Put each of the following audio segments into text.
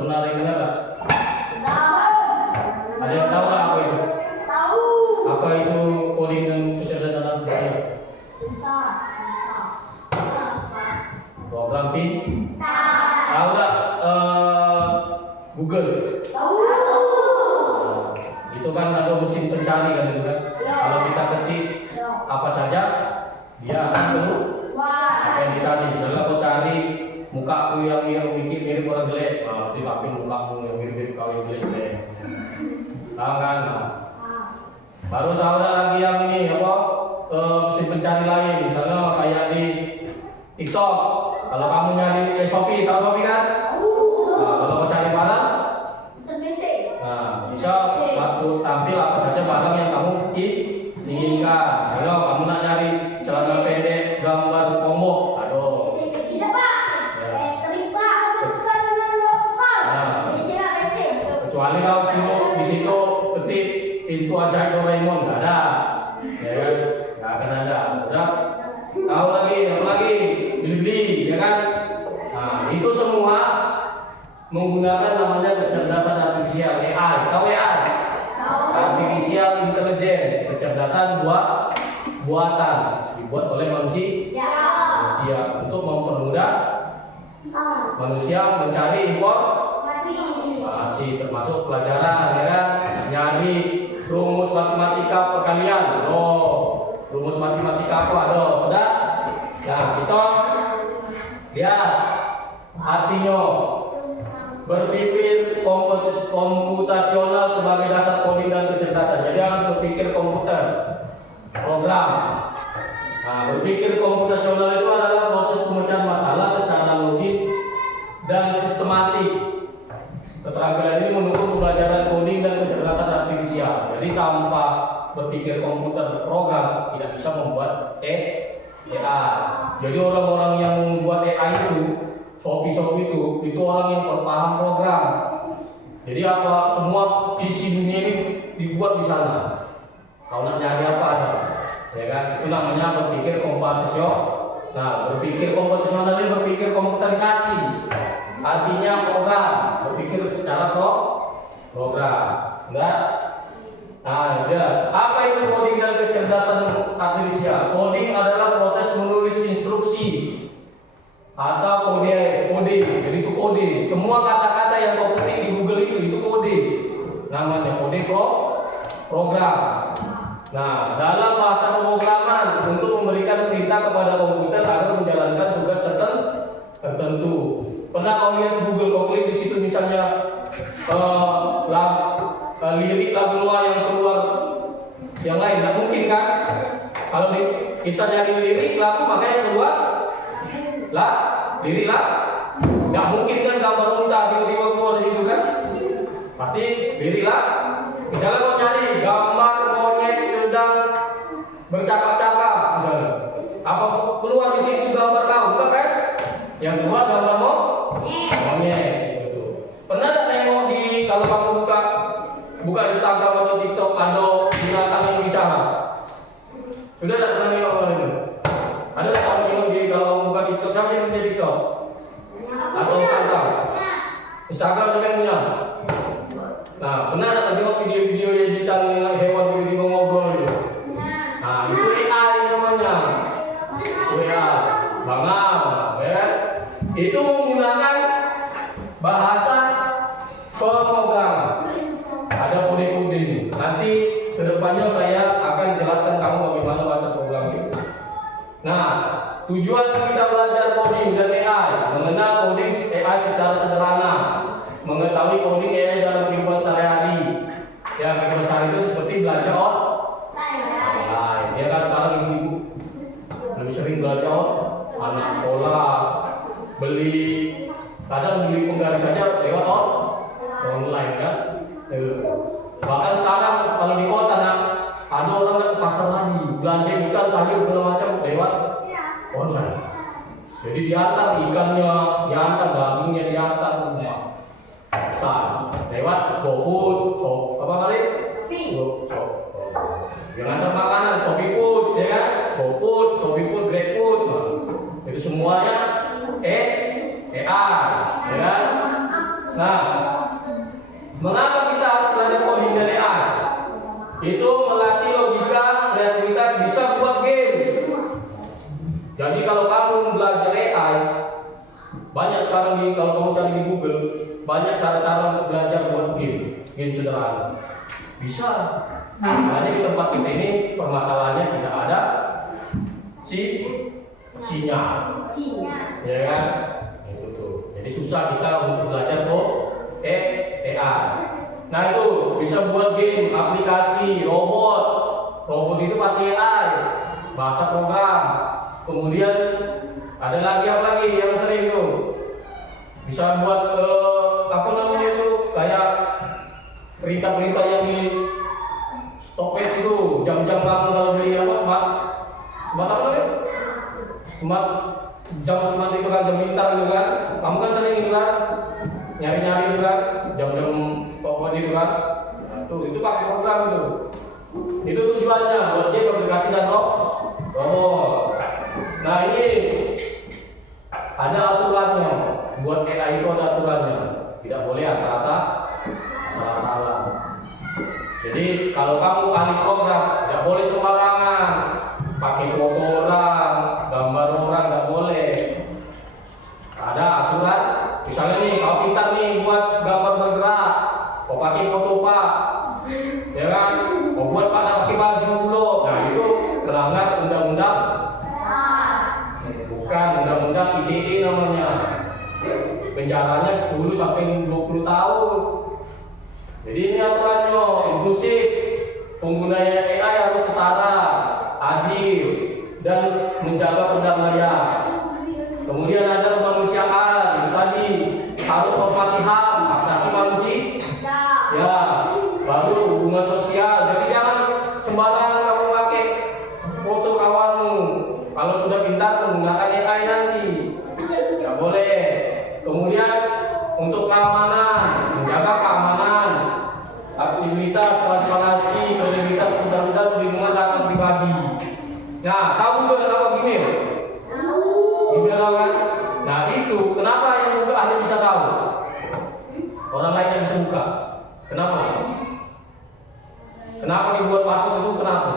Pernah ada yang dengar nggak? Tahu. Ada yang tahu nggak apa itu? Tahu. Apa itu coding dan kecerdasan artifisial? Program tahu nggak? Google. Tahu. Itu kan ada mesin pencari kan itu kan. Kalau kita ketik apa saja, dia akan keluar apa yang dicari. Misalnya kau cari mukaku yang mirip orang jelek, nah ditampil mukaku yang mirip kau yang jelek. Tahu kan? Nah, baru tahu ada lagi yang ini apa? Mesin pencari lain, misalnya kayak di TikTok. Kalau kamu nyari Shopee, tahu Shopee kan? Nah, kalau mau cari barang, nah bisa waktu tampil apa saja barang yang kamu inginkan. Misalnya kamu nak nyari celana pendek gambar SpongeBob, aduh. Kecuali kalau di situ ketik pintu ajaib Doraemon, nggak ada, ya kan? Nggak akan ada. Udah tahu lagi, apa lagi? Beli, ya kan? Nah itu semua menggunakan namanya kecerdasan artifisial AI. Tahu AI? Artificial Intelligence, kecerdasan buatan dibuat oleh manusia untuk mempermudah manusia mencari informasi termasuk pelajaran, ya kan? Nyari rumus matematika perkalian, rumus matematika apa, sudah? Nah kita lihat artinya berpikir komputasional sebagai dasar coding dan kecerdasan. Jadi harus berpikir komputer, program. Nah, berpikir komputasional itu adalah proses pemecahan masalah secara logik dan sistematik. Keterampilan ini mendukung pembelajaran coding dan kecerdasan artifisial. Jadi tanpa berpikir komputer program tidak bisa membuat AI. Jadi orang-orang yang membuat AI itu Shopee itu orang yang berpaham program. Jadi apa semua isi dunia ini dibuat di sana. Kalau nak nyari apa ada, ya kan? Itu namanya berpikir komputasional. Nah, berpikir komputasional ini berpikir komputerisasi. Artinya program, berpikir secara program. Enggak? Nah, ya. Apa itu coding dan kecerdasan artifisial? Coding adalah proses menulis instruksi atau kode, jadi itu kode. Semua kata-kata yang kau ketik di Google itu kode. Namanya kode program. Nah, dalam bahasa pemrograman untuk memberikan perintah kepada komputer agar menjalankan tugas tertentu. Pernah kau lihat Google, kau klik di situ misalnya lirik lagu luar yang keluar yang lain, nggak mungkin kan? Kalau kita nyari lirik lagu makanya keluar lirik lah, nggak mungkin kan gambar unta tiba-tiba keluar di situ kan? Pasti lirik lah. Misalnya kau nyari gambar monyet sedang bercakap-cakap, misalnya, apa keluar di situ gambar kau? Enggak kan? Yang keluar gambar monyet. Pernah nggak nengok kalau kamu buka Instagram atau TikTok ada binatang yang bicara? Sudah nggak pernah nengok hal itu? Ada nggak kamu nengok kalau kamu buka TikTok? Siapa yang punya TikTok? Atau Instagram? Instagram siapa yang punya? Nah, pernah nggak tengok video-video yang ditanya hewan tiba-tiba ngobrol itu? Nah, itu AI namanya. AI, bangal, ya? Itu menggunakan bahasa pemrograman. Ada kode-kode ini. Nanti kedepannya saya akan jelaskan kamu bagaimana bahasa program itu. Nah, tujuan kita belajar coding dan AI, mengenal coding AI secara sederhana, mengetahui coding AI dalam kehidupan sehari-hari. Ya, kehidupan sehari itu seperti belajar online. Ya kan sekarang ibu-ibu lebih sering belajar anak sekolah, kadang beli penggaris saja lewat online kan. Bahkan sekarang kalau di kota ada orang ke pasar lagi belanja ikan, sayur segala macam lewat online. Jadi diantar ikannya, diantar dagingnya, diantar rumah. Besar lewat GoFood, apa kali? Shop. Yang antar makanan, Shopee Food, ya kan? GoFood, Shopee Food, GrabFood. Itu semuanya AI, ya kan? Nah, mengapa kita harus belajar coding dan AI? Itu melatih logika, kreativitas, bisa buat game. Jadi kalau kamu belajar AI, banyak sekarang kalau kamu cari di Google, banyak cara-cara untuk belajar buat game sederhana. Bisa. Makanya di tempat kita ini permasalahannya tidak ada sinyal, ya kan? Itu tuh. Jadi susah kita untuk belajar AI. Nah itu bisa buat game, aplikasi, robot. Robot itu pakai AI, bahasa program. Kemudian ada lagi apa lagi yang sering tuh? Bisa buat apa namanya itu kayak perintah-perintah yang di stopwatch itu, jam-jam kamu kalau beli apa smart apa namanya? Smart itu kan, jam pintar itu kan. Kamu kan sering itu kan nyari-nyari itu kan, jam-jam stopwatch itu kan. Nah, itu pakai program itu. Itu tujuannya buat dia aplikasi dan robot. Nah ini ada aturannya. Buat AI itu ada aturannya. Tidak boleh asal-asalan. Jadi kalau kamu ahli program, tidak boleh sembarangan pakai foto orang, gambar orang, tidak boleh. Ada aturan. Misalnya nih, kau pintar nih buat gambar bergerak, kau pakai foto Pak, ya kan? Kau buat pada pakai baju dulu. Nah itu melanggar undang-undang. Bukan undang-undang ITE namanya. Penjaranya 10 sampai 20 tahun. Jadi ini aturannya inklusif. Penggunanya AI harus setara, adil, dan menjaga perdamaian. Kemudian ada kemanusiaan, tadi harus hormati hak asasi manusia. Ya, baru hubungan sosial. Jadi jangan sembarangan kamu pakai foto kawanmu. Kalau sudah pintar menggunakan AI nanti, tidak boleh. Kemudian untuk keamanan, menjaga keamanan, aktivitas transparansi, kredibilitas undang-undang perlindungan data pribadi. Nah, tahu Google apa Gmail? Gmail kan? Nah itu kenapa yang buka hanya bisa tahu? Orang lain yang bisa buka. Kenapa? Kenapa dibuat password itu? Kenapa?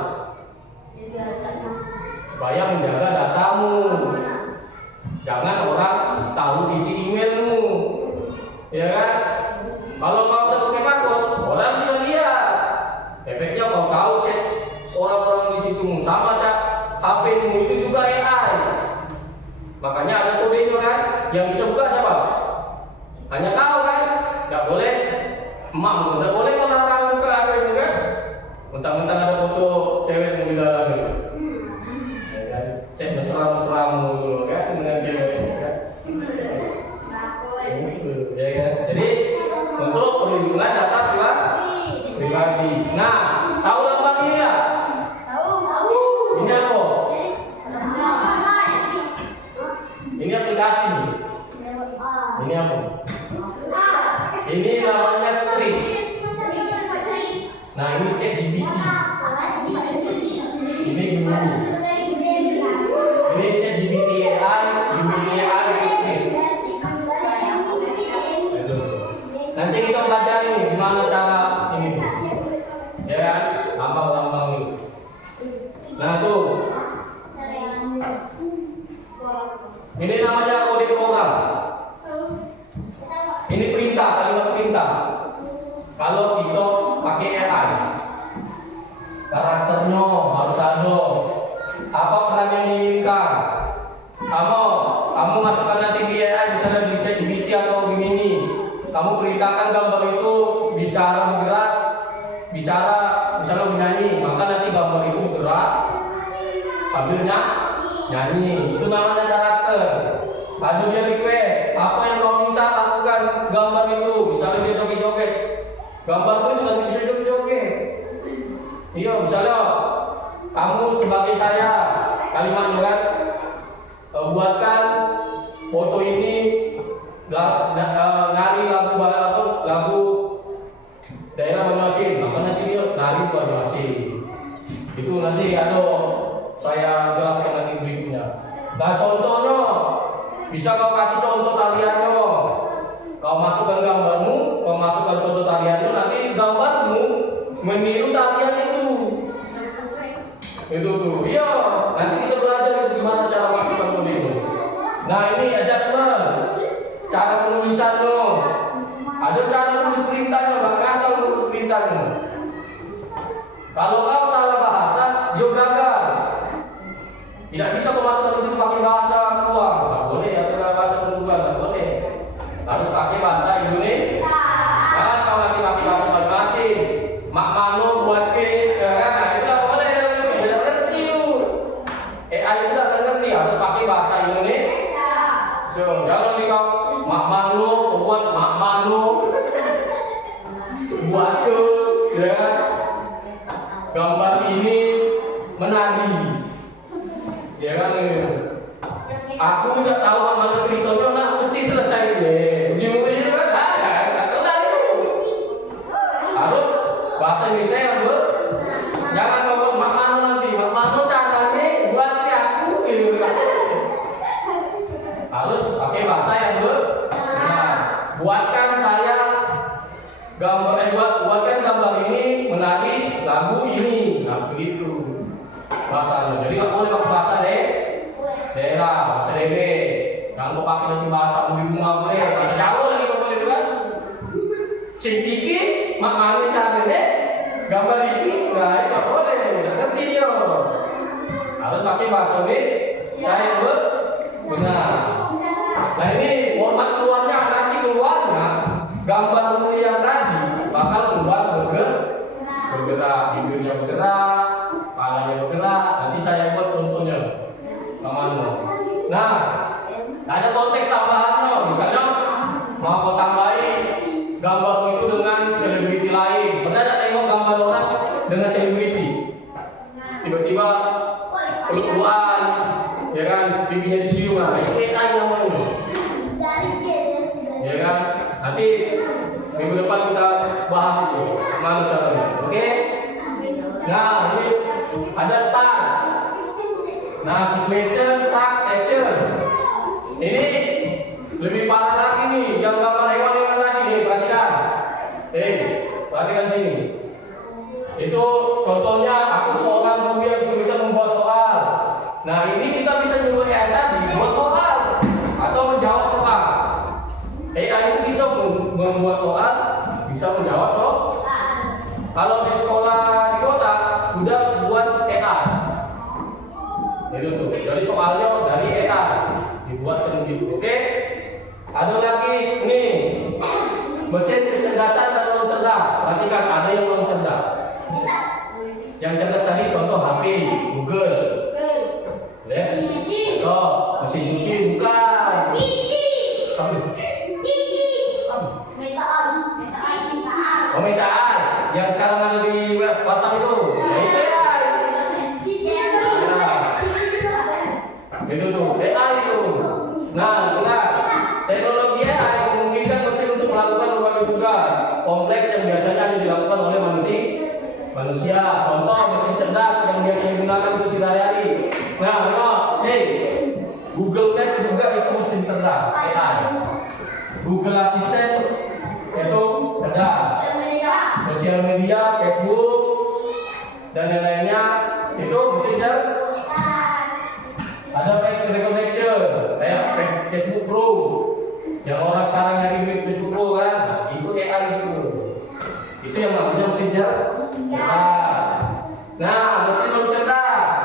Supaya menjaga datamu. Jangan orang tahu isi emailmu, ya kan? Kalau kau udah pakai password, orang bisa lihat. Efeknya kalau kau cek orang-orang di situ sama cak HP-mu itu juga AI. Makanya ada kodenya kan? Yang bisa buka siapa? Hanya kau kan? Gak boleh emakmu, gak boleh melarang buka HP-mu kan? Mentang-mentang ada foto cewek di dalam itu. Cek mesra-mesramu dulu kan dengan cewek kan? Ya kan? Jadi untuk perlindungan data pribadi. Nah, tahu lambang ini ya? Ini apa? Ini aplikasi. Ini apa? Ini namanya Trix. Nah, ini ChatGPT. Ini Guru. Ini ChatGPT AI, Gemini AI, Trix. Nanti kita pelajari nih gimana cara ini. Ya kan? Lambang-lambang ini. Nah, tuh. Ini namanya kode program. Ini perintah, kalimat perintah. Kalau kita pakai AI, karakternya harus ada. Apa peran yang diinginkan? Kamu masukkan nanti di AI, misalnya di ChatGPT atau Gemini. Kamu perintahkan gambar itu bicara bergerak, bicara misalnya menyanyi, maka nanti gambar itu bergerak sambil nyanyi. Itu namanya karakter. Ada dia request, apa yang kau minta lakukan gambar itu, misalnya dia joget-joget, gambar itu nanti bisa joget-joget. Iya, misalnya kamu sebagai saya, kalimatnya kan, buatkan foto ini nari lagu atau lagu daerah Banyuasin, maka nanti dia nari Banyuasin. Itu nanti saya jelaskan nanti berikutnya. Nah contohnya, bisa kau kasih contoh tariannya, kau masukkan gambar Iya, nanti kita belajar gimana cara masukkan kode itu. Nah ini adjustment, cara penulisannya. Ada cara menulis perintahnya, nggak ngasal menulis perintahnya. Kalau kau salah bahasa, dia gagal. Tidak bisa kau masuk ke situ pakai bahasa luar, nggak boleh. Atau bahasa luar, nggak boleh. Harus pakai bahasa Indonesia. Nah, kalau nanti pakai bahasa asing, mak mano buat ke, ya kan? Nah, itu nggak boleh. Tidak ngerti itu. AI itu nggak ngerti, harus pakai bahasa Indonesia. So, jangan nanti kau mak mano buat mak mano buat ke, ya kan? Gambar ini menari, ya kan? Aku tidak tahu mana ceritanya, nah mesti selesai deh. Ujung-ujungnya kan, nggak kelar itu. Harus bahasa Indonesia yang jangan ngomong mak mano nanti, mak mano caranya buat aku, gitu. Harus pakai bahasa yang benar. Buatkan saya gambar, buatkan gambar ini menari lagu ini, harus begitu bahasanya. Jadi nggak boleh pakai bahasa daerah, bahasa Dewe. Jangan kau pakai nanti bahasa di rumah boleh, bahasa Jawa lagi kau boleh juga. Sing iki mak mane carane gambar iki, nah itu nggak boleh, nggak ngerti dia. Harus pakai bahasa saya yang benar. Nah ini format keluarnya, nanti keluarnya gambar yang tadi bakal keluar bergerak, bibirnya bergerak, kepalanya bergerak. Nanti saya buat contohnya, kemana? Nah, ada konteks tambahannya. Misalnya mau kau tambahin gambar itu dengan selebriti lain. Pernah ada tengok gambar orang dengan selebriti? Tiba-tiba peluk-pelukan, ya kan? Pipinya dicium, nah itu AI namanya. Ya kan? Nanti minggu depan kita bahas itu mana caranya. Oke? Nah, ini ada start. Nah, situation, task, action. Ini lebih parah lagi nih, yang gambar hewan-hewan tadi nih, perhatikan. Perhatikan sini. Itu contohnya aku seorang guru yang kesulitan membuat soal. Nah, ini kita bisa nyuruh AI tadi buat soal atau menjawab soal. AI itu bisa membuat soal, bisa menjawab soal. Kalau di sekolah di kota sudah buat AI. Itu tuh. Jadi soalnya dari AI dibuatkan gitu. Oke? Ada lagi nih. Mesin kecerdasan dan non cerdas. Perhatikan ada yang non cerdas. Yang cerdas tadi contoh HP, Google. Ya. Oh, mesin cuci bukan. Permintaan yang sekarang ada di WhatsApp itu, ya itu AI. Itu tuh AI itu. Nah, teknologi AI memungkinkan mesin untuk melakukan berbagai tugas kompleks yang biasanya hanya dilakukan oleh manusia. Contoh mesin cerdas yang biasa digunakan untuk sehari-hari. Nah, Google Maps juga itu mesin cerdas AI. Google Assistant itu cerdas. Sosial media, Facebook dan lain-lainnya itu mesin cerdas. Ada face recognition kayak Facebook Pro yang orang sekarang nyari duit Facebook Pro kan, nah, itu AI itu yang namanya mesin cerdas. Nah, mesin non cerdas,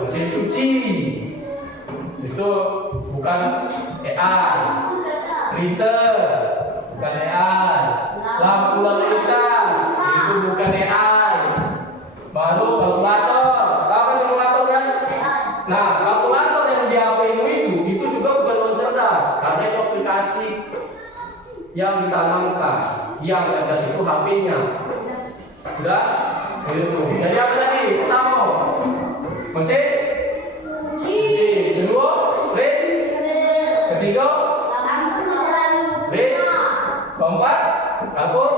mesin cuci itu bukan AI. Printer bukan AI. Lampu lalu lintas itu bukan AI. Baru kalkulator, tahu kan kalkulator kan? Nah, kalkulator yang di HP itu juga bukan non cerdas karena itu aplikasi yang ditanamkan. Yang cerdas itu HP-nya. Sudah? Itu. Jadi apa tadi? Pertama, mesin. Kedua, ring. Ketiga, ring. Keempat, kalkulator.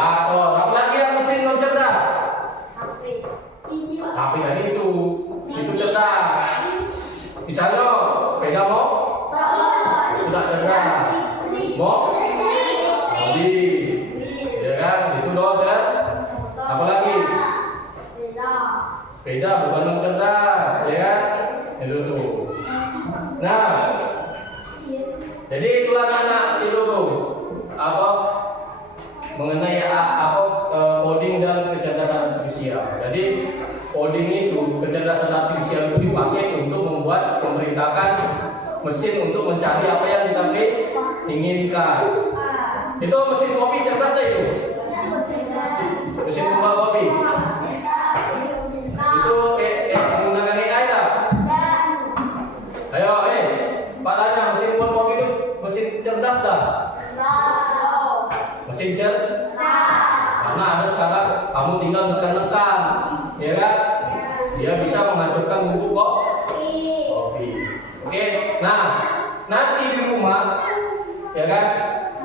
Apa lagi yang mesin non cerdas? HP tadi itu cerdas. Misalnya sepeda mau tidak cerdas. Mau ya kan itu doang kan. Apa lagi? Beda, bukan yang cerdas, ya kan? Itu tuh. Nah, jadi itulah anak itu tuh apa mengenai coding dan kecerdasan artifisial. Jadi coding itu kecerdasan artifisial itu dipakai untuk membuat memerintahkan mesin untuk mencari apa yang kita inginkan. Itu mesin kopi cerdas deh itu. Mesin pembuat kopi. Itu menggunakan AI lah. Ayo, Pak tanya mesin pembuat kopi itu mesin cerdas dah. Mesin cerdas. Karena ada sekarang kamu tinggal nekan-nekan, ya kan? Dia bisa menghancurkan bubuk kopi. Oke, nah nanti di rumah, ya kan?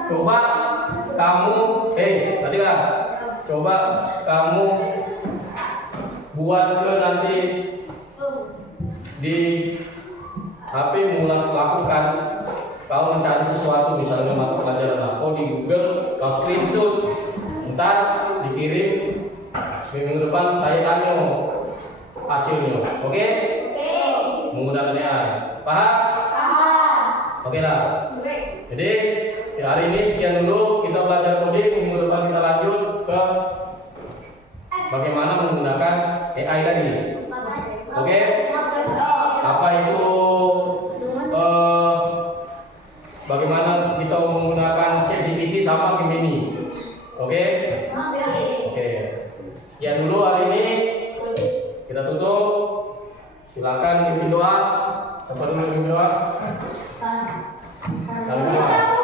Coba kamu, tadi kan? Coba kamu buat ke nanti di HP lakukan. Kau mencari sesuatu, misalnya mata pelajaran apa di Google, kau screenshot, ntar dikirim. Minggu depan saya tanya hasilnya, oke? Menggunakan AI, paham? Oke lah. Jadi hari ini sekian dulu kita belajar coding. Minggu depan kita lanjut ke bagaimana menggunakan AI tadi. Oke? Apa itu? Bagaimana kita menggunakan ChatGPT sama Gemini? Oke? Oke. Ya dulu hari ini kita tutup. Silakan pimpin doa. Siapa dulu pimpin doa? Salam doa.